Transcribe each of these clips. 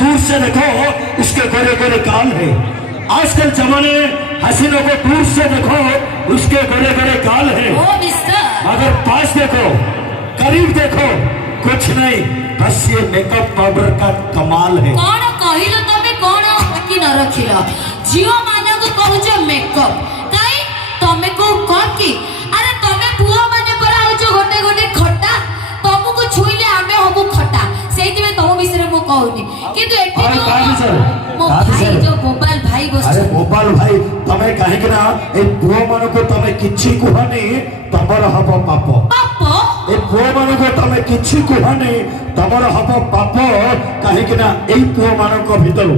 दूर से देखो उसके गोरे गोरे गाल है। आजकल जमाने हसीनों को दूर से देखो उसके गोरे गोरे गाल है, मगर पास देखो करीब देखो कुछ नहीं, बस ये मेकअप पाउडर का कमाल है। कौन कहिलो तमे कौन बाकी न रखिलो जियो माने को कहूछ मेकअप काई तमे को कौन की अरे तमे पुआ माने परा हो जो गोटे गोटे खट्टा तमको छुइले आमे हबु खट्टा सेति में तम विषय मो कहूनी किंतु एठी मो भाई जो गोपाल भाई बस अरे गोपाल भाई तमे काहे कि ना ए पुआ माने को तमे किछि कहनी तमर हबो पाप पाप ए पुआ माने को तमे किछि कहनी तमर हबो पाप काहे कि ना ए पुआ माने को भीतर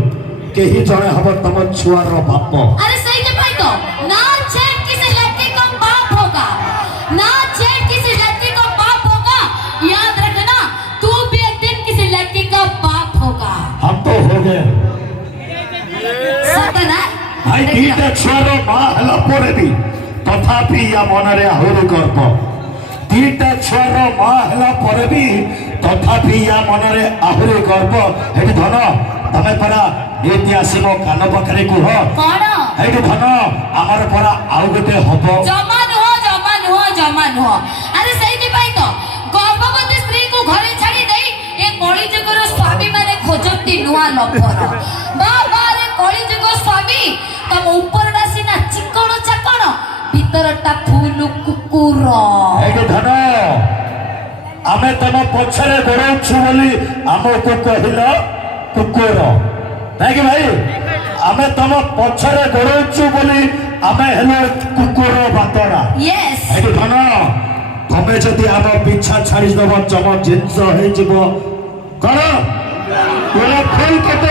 केही जणे हबो तम छुआर बाप। अरे सही जे भाई तो ना छेड़ किसी लड़के का बाप होगा, ना छेड़ किसी लड़के का बाप होगा, याद रखना तू भी एक दिन किसी लड़के का बाप होगा। हम तो हो गए सतना भाई दीटा छुआर मां हला परे भी तथापि या मनरे आहुरी गर्व, दीटा छुआर मां हला परे भी तथापि या मनरे आहुरी गर्व। हेटी धन तमे परा इतिहास मो कान पखरे कुह कौन हेटी धन आमार परा आउ गोटे हबो जमान हो अरे सही जे भाई तो गर्भवती स्त्री को घरे छाड़ी देई ए कली जुगर स्वामी माने खोजती नुआ लफर बाबा रे कली जुग स्वामी तम ऊपर डासी ना चिकण चाकण भीतरटा फूल कुकुर। हेटी धन आमे तम पछरे गोरौछु बोली आमको कहिल कुकुर नहीं कि भाई आमे तम पछरे गोरौछु बोली आमे हेलो कुकुर बातरा। यस हेटी धन तमे जदि आम पिछा छाड़ी दब जम जिनस हो कर तोरा फुल कटे